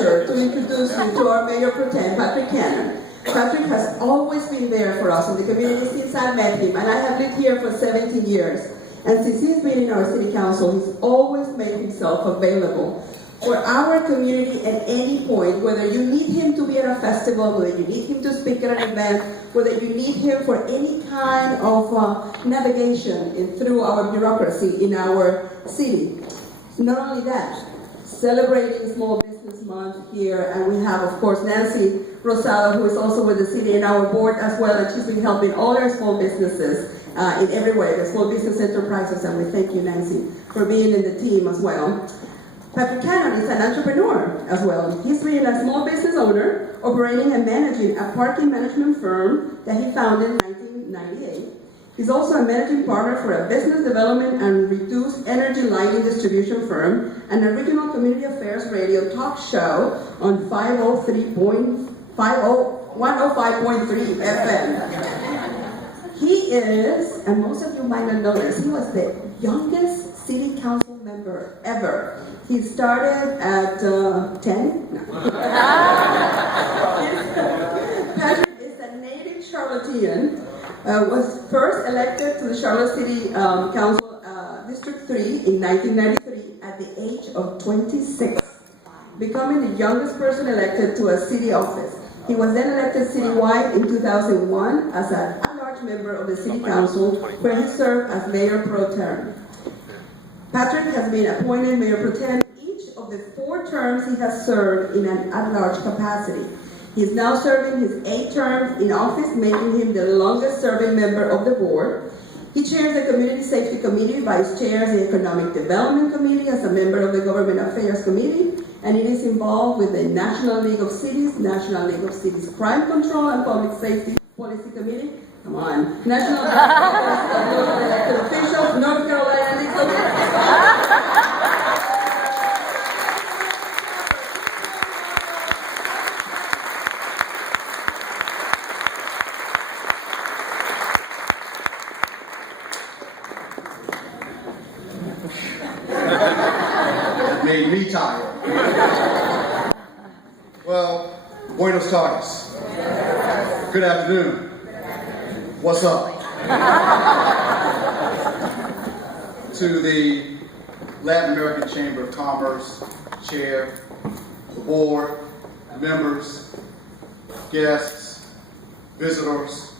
pleasure to introduce you to our Mayor Pro Tem, Patrick Cannon. Patrick has always been there for us in the community since I met him, and I have lived here for 17 years. And since he's been in our city council, he's always made himself available for our community at any point, whether you need him to be at a festival, whether you need him to speak at an event, whether you need him for any kind of navigation through our bureaucracy in our city. Not only that, celebrating Small Business Month here, and we have, of course, Nancy Rosado, who is also with the city and our board as well, and she's been helping all our small businesses in every way, the small business enterprises, and we thank you, Nancy, for being in the team as well. Patrick Cannon is an entrepreneur as well. He's been a small business owner, operating and managing a parking management firm that he founded in 1998. He's also a managing partner for a business development and reduced energy lighting distribution firm and a regional community affairs radio talk show on 105.3 FM. He is, and most of you might not know this, he was the youngest city council member ever. He started at 10? No. Patrick is a native Charlottean, was first elected to the Charlotte City Council District 3 in 1993 at the age of 26, becoming the youngest person elected to a city office. He was then elected citywide in 2001 as an at-large member of the City Council, where he served as Mayor Pro Tem. Patrick has been appointed Mayor Pro Tem each of the 4 terms he has served in an at-large capacity. He is now serving his 8th term in office, making him the longest serving member of the board. He chairs the Community Safety Committee, vice chairs the Economic Development Committee as a member of the Government Affairs Committee, and he is involved with the National League of Cities, National League of Cities Crime Control and Public Safety Policy Committee. Come on. National League of Elected Officials, North Carolina League Committee. Made me tired. Well, buenos tardes. Good afternoon. What's up? To the Latin American Chamber of Commerce, Chair, the board, members, guests, visitors,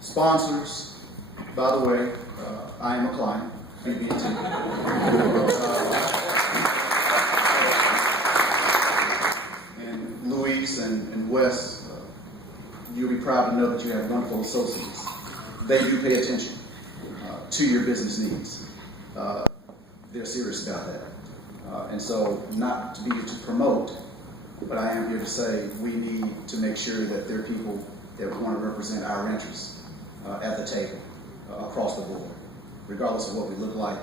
sponsors. By the way, I am a client. BBT. And Luis and Wes, you'll be proud to know that you have wonderful associates. They do pay attention to your business needs. They're serious about that. And so, not to be here to promote, but I am here to say we need to make sure that there are people that want to represent our interests at the table across the board, regardless of what we look like,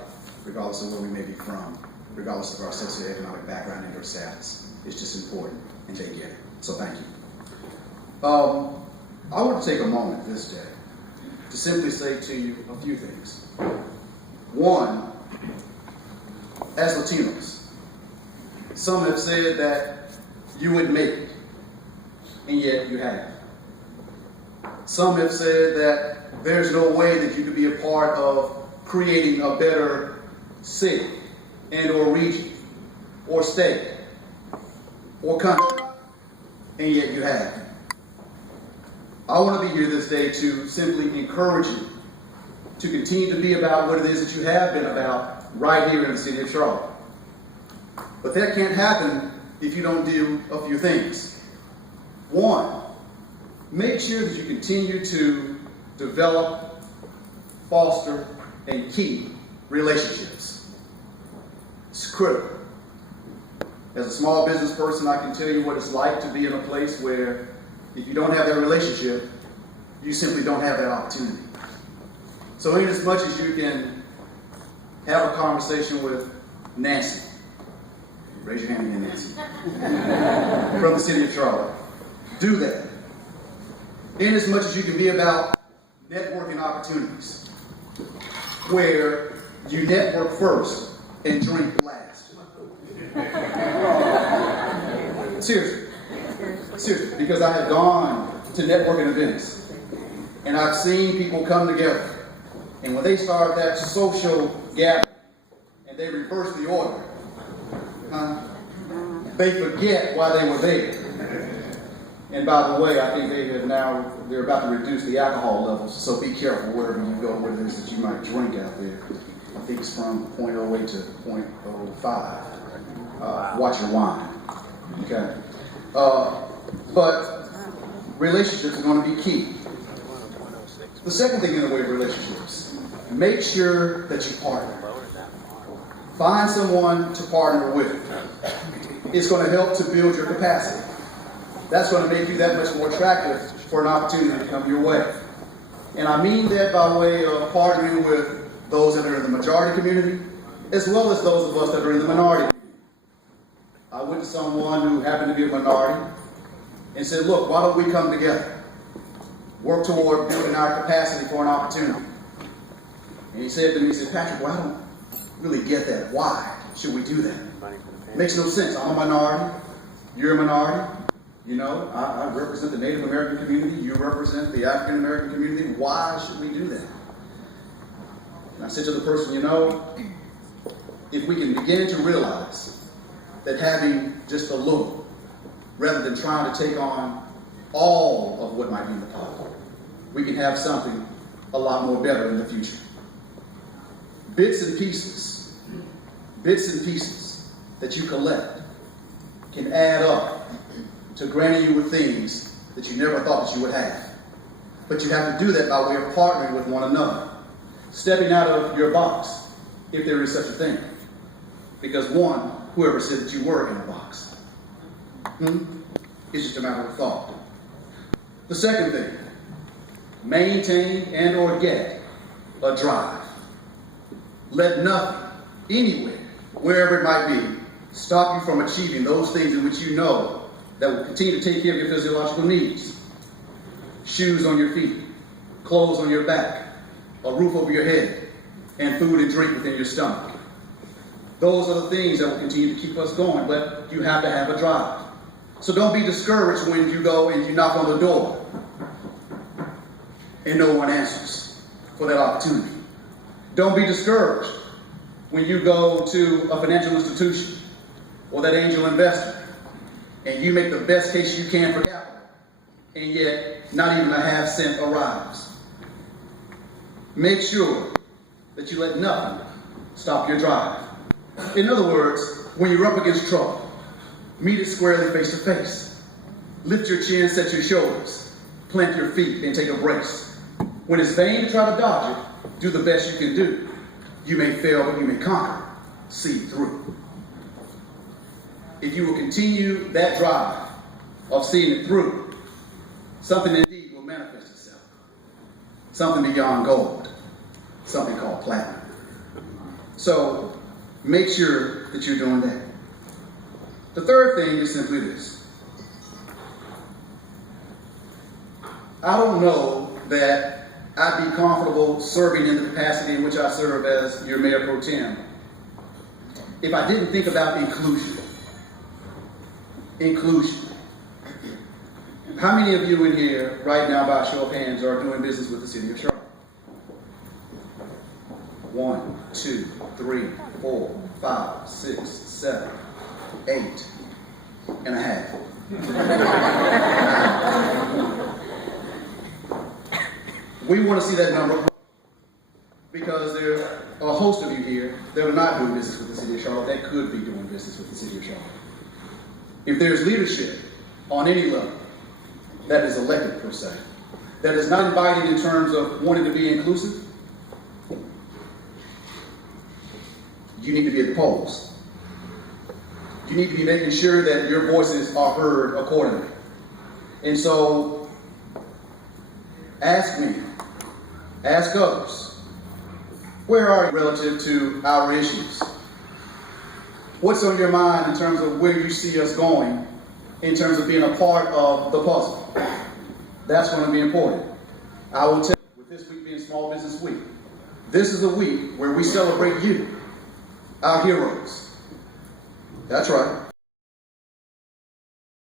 regardless of where we may be from, regardless of our socioeconomic background and or status. It's just important, and they get it. So thank you. I want to take a moment this day to simply say to you a few things. One, as Latinos, some have said that you wouldn't make it, and yet you have. Some have said that there's no way that you could be a part of creating a better city and or region or state or country, and yet you have. I want to be here this day to simply encourage you to continue to be about what it is that you have been about right here in the city of Charlotte. But that can't happen if you don't do a few things. One, make sure that you continue to develop, foster, and keep relationships. It's critical. As a small business person, I can tell you what it's like to be in a place where if you don't have that relationship, you simply don't have that opportunity. So in as much as you can have a conversation with Nancy, raise your hand again, Nancy, from the city of Charlotte, do that. In as much as you can be about networking opportunities, where you network first and drink last. Seriously. Seriously. Because I have gone to networking events and I've seen people come together. And when they start that social gathering and they reverse the order, they forget why they were there. And by the way, I think they're about to reduce the alcohol levels, so be careful wherever you go, what it is that you might drink out there. I think it's from 0.08 to 0.05. Watch your wine, okay? But relationships are going to be key. The second thing in the way of relationships, make sure that you partner. Find someone to partner with. It's going to help to build your capacity. That's going to make you that much more attractive for an opportunity to come your way. And I mean that by way of partnering with those that are in the majority community, as well as those of us that are in the minority community. I went to someone who happened to be a minority and said, look, why don't we come together? Work toward building our capacity for an opportunity. And he said to me, he said, Patrick, well, I don't really get that. Why should we do that? Makes no sense. I'm a minority. You're a minority. You know, I represent the Native American community. You represent the African American community. Why should we do that? And I said to the person, you know, if we can begin to realize that having just a little, rather than trying to take on all of what might be in the pot, we can have something a lot more better in the future. Bits and pieces that you collect can add up to granting you with things that you never thought that you would have. But you have to do that by way of partnering with one another. Stepping out of your box, if there is such a thing. Because one, whoever said that you were in a box. It's just a matter of thought. The second thing, maintain and or get a drive. Let nothing, anywhere, wherever it might be, stop you from achieving those things in which you know that will continue to take care of your physiological needs. Shoes on your feet, clothes on your back, a roof over your head, and food and drink within your stomach. Those are the things that will continue to keep us going, but you have to have a drive. So don't be discouraged when you go and you knock on the door and no one answers for that opportunity. Don't be discouraged when you go to a financial institution or that angel investor and you make the best case you can for capital, and yet not even a half cent arrives. Make sure that you let nothing stop your drive. In other words, when you're up against trouble, meet it squarely face to face. Lift your chin, set your shoulders, plant your feet, and take a brace. When it's vain to try to dodge it, do the best you can do. You may fail, but you may conquer. See it through. If you will continue that drive of seeing it through, something indeed will manifest itself. Something beyond gold. Something called platinum. So, make sure that you're doing that. The third thing is simply this. I don't know that I'd be comfortable serving in the capacity in which I serve as your Mayor Pro Tem if I didn't think about inclusion. Inclusion. How many of you in here right now, by a show of hands, are doing business with the city of Charlotte? 1, 2, 3, 4, 5, 6, 7, 8 and a half. We want to see that number grow because there are a host of you here that are not doing business with the city of Charlotte that could be doing business with the city of Charlotte. If there's leadership on any level that is elected per se, that is not invited in terms of wanting to be inclusive, you need to be at the polls. You need to be making sure that your voices are heard accordingly. And so, ask me, ask others, where are you relative to our issues? What's on your mind in terms of where you see us going, in terms of being a part of the puzzle? That's going to be important. I will tell you, with this week being Small Business Week, this is a week where we celebrate you, our heroes. That's right.